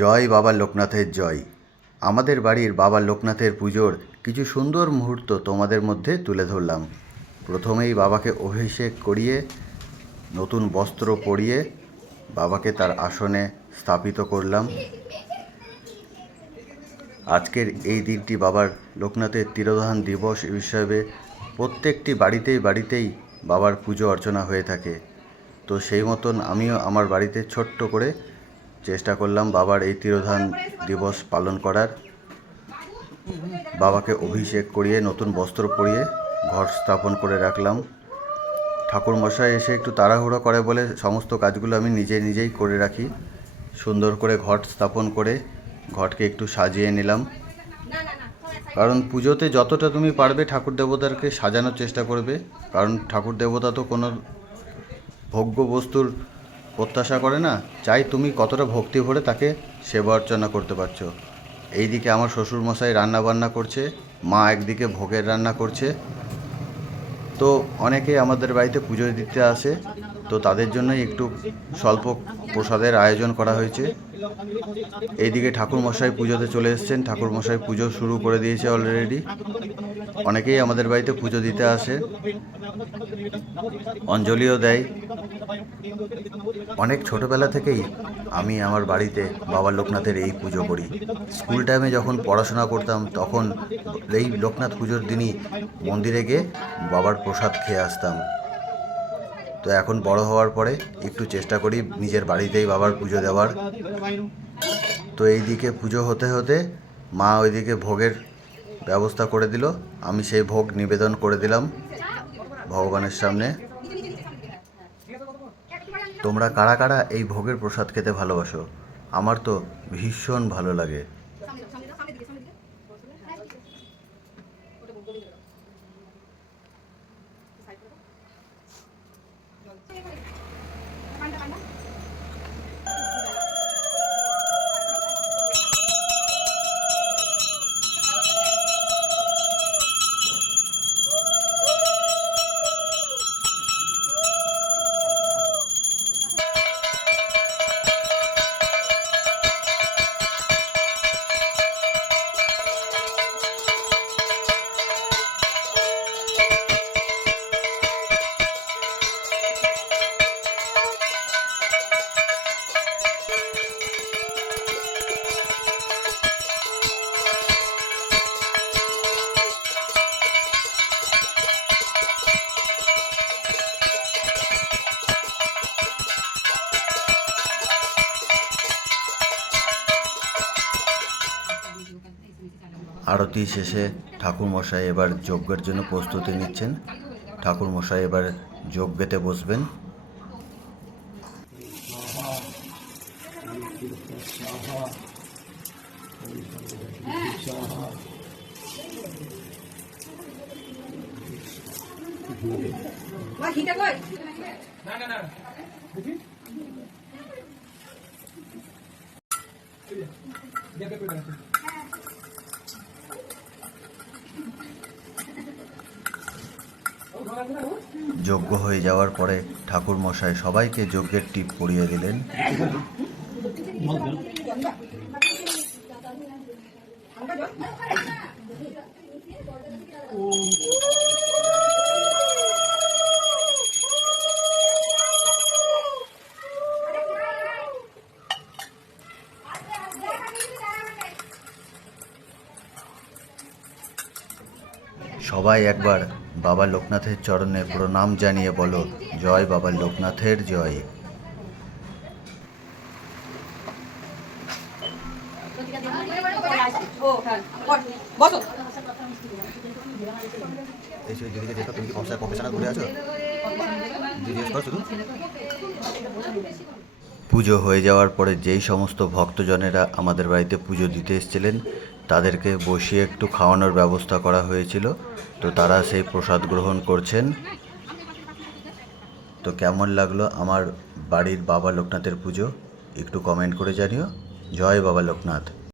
জয় বাবা লোকনাথের জয়। আমাদের বাড়ির বাবা লোকনাথের পুজোর কিছু সুন্দর মুহূর্ত তোমাদের মধ্যে তুলে ধরলাম। প্রথমেই বাবাকে অভিষেক করিয়ে নতুন বস্ত্র পরিয়ে বাবাকে তার আসনে স্থাপিত করলাম। আজকের এই দিনটি বাবার লোকনাথের তিরোধান দিবস হিসাবে প্রত্যেকটি বাড়িতেই বাবার পুজো অর্চনা হয়ে থাকে। তো সেই মতন আমিও আমার বাড়িতে ছোট্ট করে চেষ্টা করলাম বাবার এই তিরোধান দিবস পালন করার। বাবাকে অভিষেক করিয়ে নতুন বস্ত্র পরিয়ে ঘর স্থাপন করে রাখলাম। ঠাকুরমশাই এসে একটু তাড়াহুড়ো করে বলে সমস্ত কাজগুলো আমি নিজেই করে রাখি। সুন্দর করে ঘট স্থাপন করে ঘটকে একটু সাজিয়ে নিলাম, কারণ পুজোতে যতটা তুমি পারবে ঠাকুর দেবতাকে সাজানোর চেষ্টা করবে, কারণ ঠাকুর দেবতা তো কোনো ভোগ্য বস্তুর প্রত্যাশা করে না, চাই তুমি কতটা ভক্তি ভরে তাকে সেবা অর্চনা করতে পারছো। এইদিকে আমার শ্বশুরমশাই রান্না বান্না করছে, মা একদিকে ভোগের রান্না করছে। তো অনেকে আমাদের বাড়িতে পুজো দিতে আসে, তো তাদের জন্যই একটু স্বল্প প্রসাদের আয়োজন করা হয়েছে। এইদিকে ঠাকুরমশাই পুজোতে চলে এসেছেন, ঠাকুরমশাই পুজো শুরু করে দিয়েছে অলরেডি। অনেকেই আমাদের বাড়িতে পুজো দিতে আসে, অঞ্জলিও দেয়। অনেক ছোটোবেলা থেকেই আমি আমার বাড়িতে বাবা লোকনাথের এই পুজো করি। স্কুল টাইমে যখন পড়াশোনা করতাম তখন এই লোকনাথ পুজোর দিনই মন্দিরে গিয়ে বাবার প্রসাদ খেয়ে আসতাম। তো এখন বড় হওয়ার পরে একটু চেষ্টা করি নিজের বাড়িতেই বাবার পুজো দেওয়ার। তো এইদিকে পুজো হতে হতে মা ওইদিকে ভোগের ব্যবস্থা করে দিল, আমি সেই ভোগ নিবেদন করে দিলাম ভগবানের সামনে। তোমরা কারা কারা এই ভোগের প্রসাদ খেতে ভালোবাসো? আমার তো ভীষণ ভালো লাগে। আরতি শেষে ঠাকুরমশাই এবার যজ্ঞের জন্য প্রস্তুতি নিচ্ছেন। ঠাকুরমশাই এবার যজ্ঞেতে বসবেন। যজ্ঞ হয়ে যাওয়ার পরে ঠাকুরমশাই সবাইকে যজ্ঞের টিপ পরিয়ে দিলেন। সবাই একবার বাবা লোকনাথের চরণে প্রণাম জানিয়ে বলো, জয় বাবা লোকনাথের জয়। পুজো হয়ে যাওয়ার পরে যেই সমস্ত ভক্তজনেরা আমাদের বাড়িতে পুজো দিতে এসেছিলেন তাদেরকে বসিয়ে একটু খাওয়ানোর ব্যবস্থা করা হয়েছিল। তো তারা সেই প্রসাদ গ্রহণ করছেন। তো কেমন লাগলো আমার বাড়ির বাবা লোকনাথের পুজো একটু কমেন্ট করে জানিও। জয় বাবা লোকনাথ।